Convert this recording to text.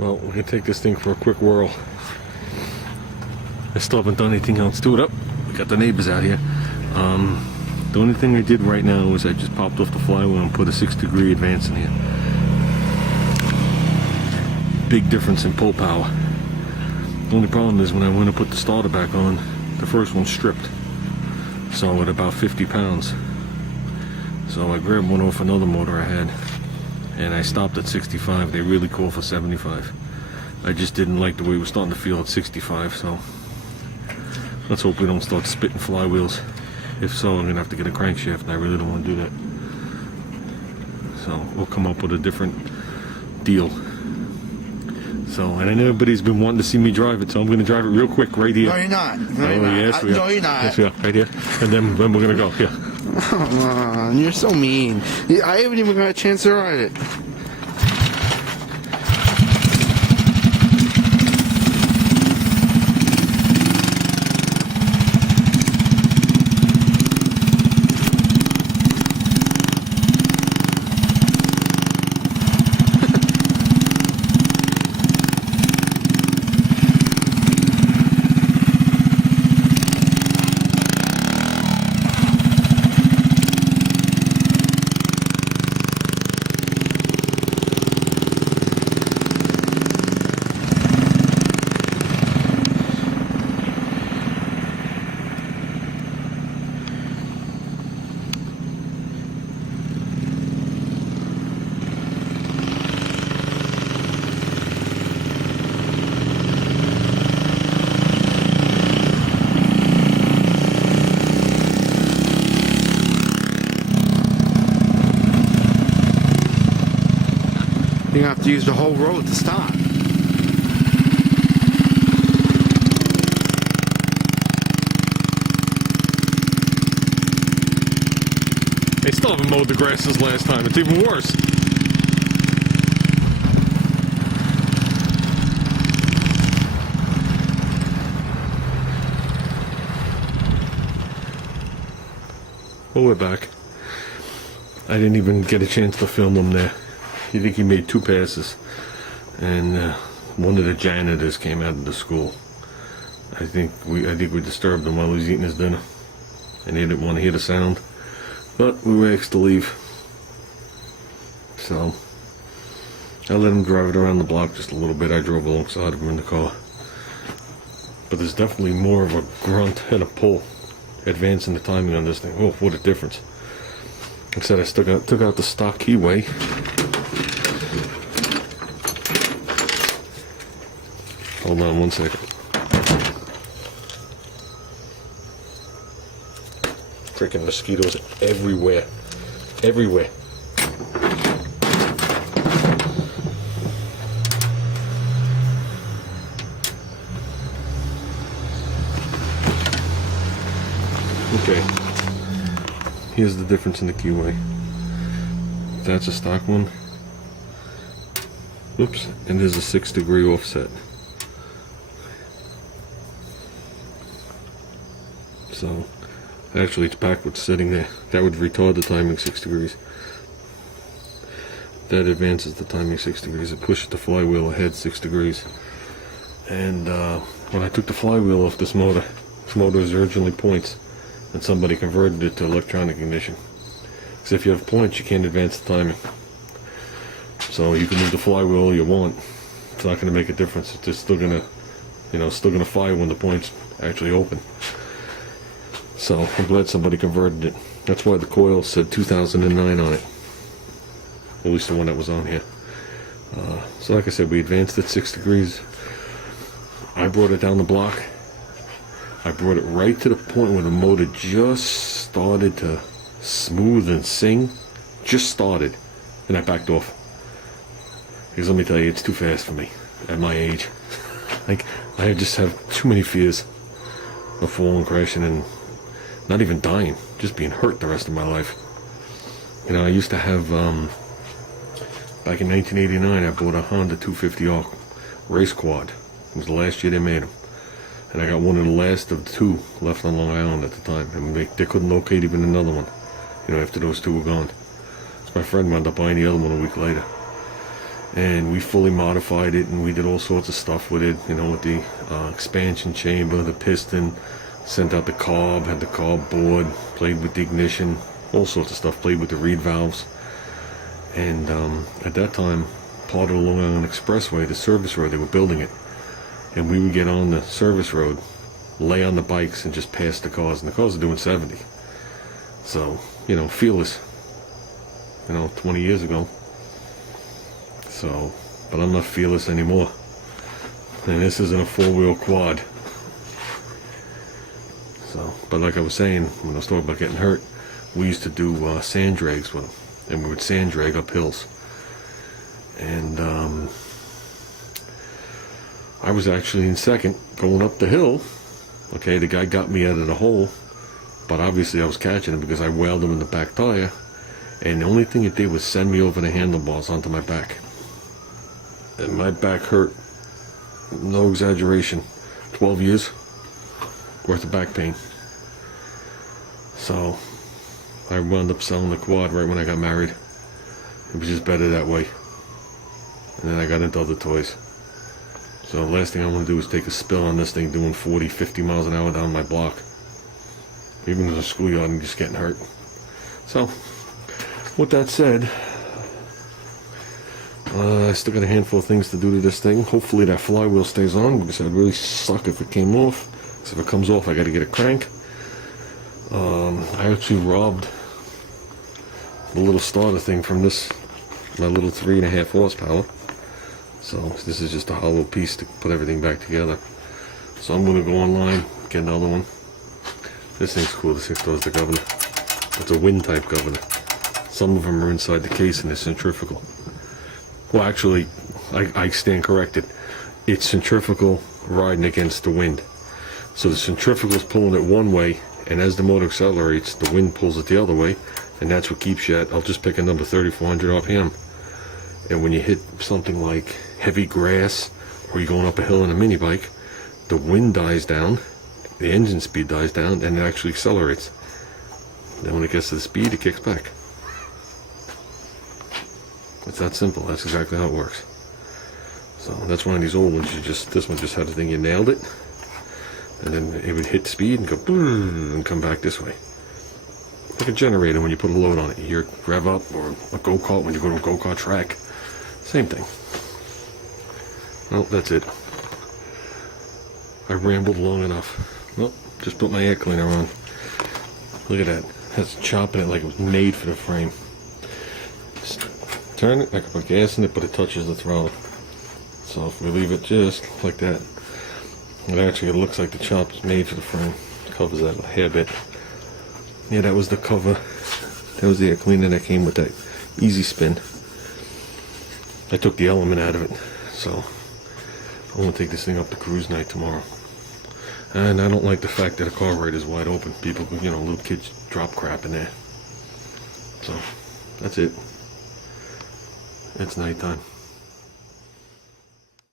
Well, we're gonna take this thing for a quick whirl. I still haven't done anything else to it. Up, we got the neighbors out here. The only thing I did right now is I just popped off the flywheel and put a 6-degree advance in here. Big difference in pull power. The only problem is when I went to put the starter back on, the first one stripped. So at about 50 pounds. So I grabbed one off another motor I had, and I stopped at 65. They really call for 75. I just didn't like the way it was starting to feel at 65, so let's hope we don't start spitting flywheels. If so, I'm gonna have to get a crankshaft, and I really don't want to do that. So we'll come up with a different deal. So, and I know everybody's been wanting to see me drive it, so I'm gonna drive it real quick right here. No, you're not. No, Oh, you're not. yes, we are. No, you're not. Yes, we are. Right here. And then we're gonna go. Yeah. Come on, you're so mean. I haven't even got a chance to ride it. You're gonna have to use the whole road to stop. They still haven't mowed the grass since last time. It's even worse. Well, we're back. I didn't even get a chance to film them there. I think he made 2 passes, and one of the janitors came out of the school. I think we disturbed him while he was eating his dinner, and he didn't want to hear the sound. But we were asked to leave, so I let him drive it around the block just a little bit. I drove alongside of him in the car. But there's definitely more of a grunt and a pull, advancing the timing on this thing. Oh, what a difference! Instead, I took out the stock keyway. Hold on 1 second. Freaking mosquitoes everywhere. Everywhere. Okay. Here's the difference in the keyway. That's a stock one. Oops. And there's a 6-degree offset. So, actually it's backwards sitting there. That would retard the timing 6 degrees. That advances the timing 6 degrees. It pushes the flywheel ahead 6 degrees. And when I took the flywheel off this motor was originally points, and somebody converted it to electronic ignition. Because if you have points, you can't advance the timing. So you can move the flywheel all you want. It's not going to make a difference. It's just still going to fire when the points actually open. So I'm glad somebody converted it. That's why the coil said 2009 on it. At least the one that was on here. So like I said, we advanced it 6 degrees. I brought it down the block. I brought it right to the point where the motor just started to smooth and sing. Just started. And I backed off. Because let me tell you, it's too fast for me at my age. Like, I just have too many fears of falling, crashing, and not even dying, just being hurt the rest of my life. You know, I used to have, back in 1989, I bought a Honda 250R race quad. It was the last year they made them. And I got one of the last of the 2 left on Long Island at the time. And they couldn't locate even another one, you know, after those 2 were gone. So my friend wound up buying the other one a week later. and we fully modified it, and we did all sorts of stuff with it, you know, with the expansion chamber, the piston, sent out the carb, had the carb board, played with the ignition, all sorts of stuff, played with the reed valves. And at that time, part of the Long Island Expressway, the service road, they were building it, and we would get on the service road, lay on the bikes, and just pass the cars, and the cars are doing 70. So, you know, fearless, you know, 20 years ago. So, but I'm not fearless anymore. And this isn't a four-wheel quad. So, but like I was saying, when I was talking about getting hurt, we used to do sand drags with them, and we would sand drag up hills. And I was actually in second going up the hill. Okay, the guy got me out of the hole, but obviously I was catching him because I whaled him in the back tire, and the only thing it did was send me over the handlebars onto my back. And my back hurt, no exaggeration, 12 years worth of back pain. So I wound up selling the quad right when I got married. It was just better that way. And then I got into other toys. So the last thing I want to do is take a spill on this thing doing 40, 50 miles an hour down my block. Even in the schoolyard and just getting hurt. So, with that said, I still got a handful of things to do to this thing. Hopefully that flywheel stays on, because I'd really suck if it came off. Because if it comes off, I got to get a crank. I actually robbed the little starter thing from this, my little 3.5 horsepower. So this is just a hollow piece to put everything back together. So I'm going to go online, get another one. This thing's cool. This thing stores the governor. It's a wind type governor. Some of them are inside the case and they're centrifugal. Well, actually, I stand corrected. It's centrifugal riding against the wind. So the centrifugal's pulling it one way, and as the motor accelerates, the wind pulls it the other way, and that's what keeps you at, I'll just pick a number, 3,400 RPM. And when you hit something like heavy grass, or you're going up a hill on a mini bike, the wind dies down, the engine speed dies down, and it actually accelerates. Then when it gets to the speed, it kicks back. It's that simple. That's exactly how it works. So that's one of these old ones. This one just had a thing, you nailed it, and then it would hit speed and go boom and come back this way. Like a generator when you put a load on it. You hear it rev up, or a go-kart when you go to a go-kart track. Same thing. Well, that's it. I rambled long enough. Well, just put my air cleaner on. Look at that. That's chopping it like it was made for the frame. Just turn it, I can put gas in it, but it touches the throttle. So if we leave it just like that, it actually looks like the chop's made for the frame. It covers that a hair bit. Yeah, that was the cover. That was the air cleaner that came with that Easy Spin. I took the element out of it, so I want to take this thing up to cruise night tomorrow. And I don't like the fact that a carburetor is wide open. People, you know, little kids drop crap in there. So that's it. It's nighttime.